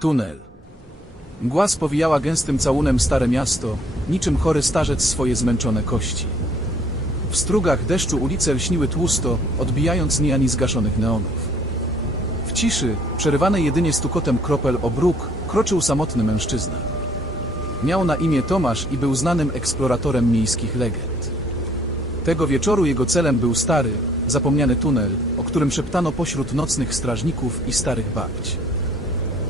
Tunel. Mgła spowijała gęstym całunem stare miasto, niczym chory starzec swoje zmęczone kości. W strugach deszczu ulice lśniły tłusto, odbijając niejani zgaszonych neonów. W ciszy, przerywanej jedynie stukotem kropel o bruk, kroczył samotny mężczyzna. Miał na imię Tomasz i był znanym eksploratorem miejskich legend. Tego wieczoru jego celem był stary, zapomniany tunel, o którym szeptano pośród nocnych strażników i starych babć.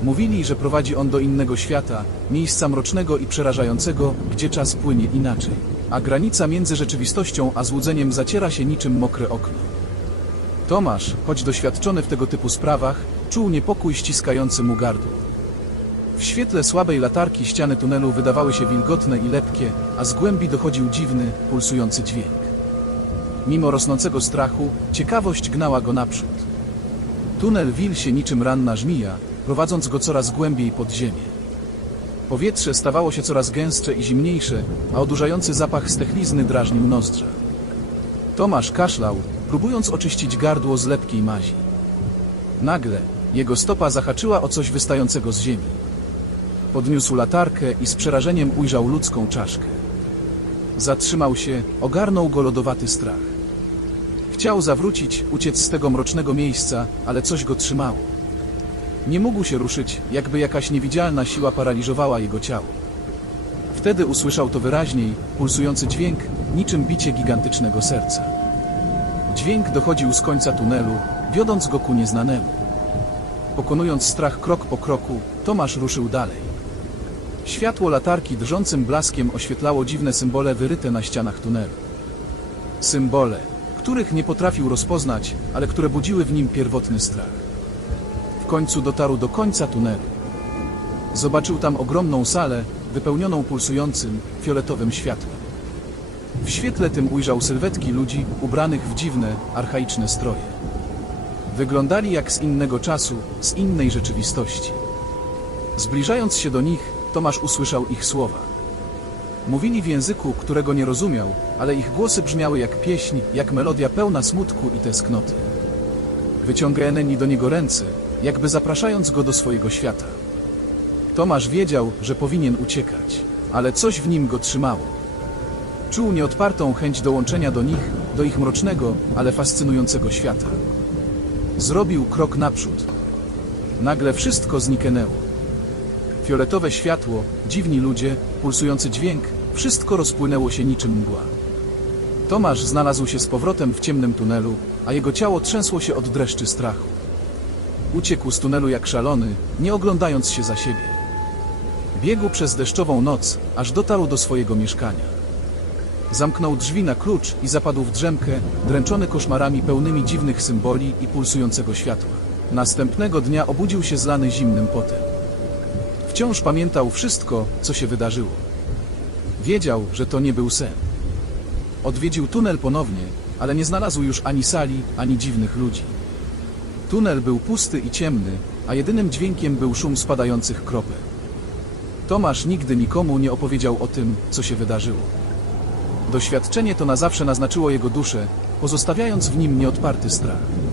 Mówili, że prowadzi on do innego świata, miejsca mrocznego i przerażającego, gdzie czas płynie inaczej, a granica między rzeczywistością a złudzeniem zaciera się niczym mokre okno. Tomasz, choć doświadczony w tego typu sprawach, czuł niepokój ściskający mu gardło. W świetle słabej latarki ściany tunelu wydawały się wilgotne i lepkie, a z głębi dochodził dziwny, pulsujący dźwięk. Mimo rosnącego strachu, ciekawość gnała go naprzód. Tunel wił się niczym ranna żmija, prowadząc go coraz głębiej pod ziemię. Powietrze stawało się coraz gęstsze i zimniejsze, a odurzający zapach stechlizny drażnił nozdrza. Tomasz kaszlał, próbując oczyścić gardło z lepkiej mazi. Nagle jego stopa zahaczyła o coś wystającego z ziemi. Podniósł latarkę i z przerażeniem ujrzał ludzką czaszkę. Zatrzymał się, ogarnął go lodowaty strach. Chciał zawrócić, uciec z tego mrocznego miejsca, ale coś go trzymało. Nie mógł się ruszyć, jakby jakaś niewidzialna siła paraliżowała jego ciało. Wtedy usłyszał to wyraźniej, pulsujący dźwięk, niczym bicie gigantycznego serca. Dźwięk dochodził z końca tunelu, wiodąc go ku nieznanemu. Pokonując strach krok po kroku, Tomasz ruszył dalej. Światło latarki drżącym blaskiem oświetlało dziwne symbole wyryte na ścianach tunelu. Symbole, których nie potrafił rozpoznać, ale które budziły w nim pierwotny strach. Końcu dotarł do końca tunelu. Zobaczył tam ogromną salę, wypełnioną pulsującym, fioletowym światłem. W świetle tym ujrzał sylwetki ludzi, ubranych w dziwne, archaiczne stroje. Wyglądali jak z innego czasu, z innej rzeczywistości. Zbliżając się do nich, Tomasz usłyszał ich słowa. Mówili w języku, którego nie rozumiał, ale ich głosy brzmiały jak pieśń, jak melodia pełna smutku i tęsknoty. Wyciągnęli do niego ręce, jakby zapraszając go do swojego świata. Tomasz wiedział, że powinien uciekać, ale coś w nim go trzymało. Czuł nieodpartą chęć dołączenia do nich, do ich mrocznego, ale fascynującego świata. Zrobił krok naprzód. Nagle wszystko zniknęło. Fioletowe światło, dziwni ludzie, pulsujący dźwięk, wszystko rozpłynęło się niczym mgła. Tomasz znalazł się z powrotem w ciemnym tunelu, a jego ciało trzęsło się od dreszczy strachu. Uciekł z tunelu jak szalony, nie oglądając się za siebie. Biegł przez deszczową noc, aż dotarł do swojego mieszkania. Zamknął drzwi na klucz i zapadł w drzemkę, dręczony koszmarami pełnymi dziwnych symboli i pulsującego światła. Następnego dnia obudził się zlany zimnym potem. Wciąż pamiętał wszystko, co się wydarzyło. Wiedział, że to nie był sen. Odwiedził tunel ponownie, ale nie znalazł już ani sali, ani dziwnych ludzi. Tunel był pusty i ciemny, a jedynym dźwiękiem był szum spadających kropel. Tomasz nigdy nikomu nie opowiedział o tym, co się wydarzyło. Doświadczenie to na zawsze naznaczyło jego duszę, pozostawiając w nim nieodparty strach.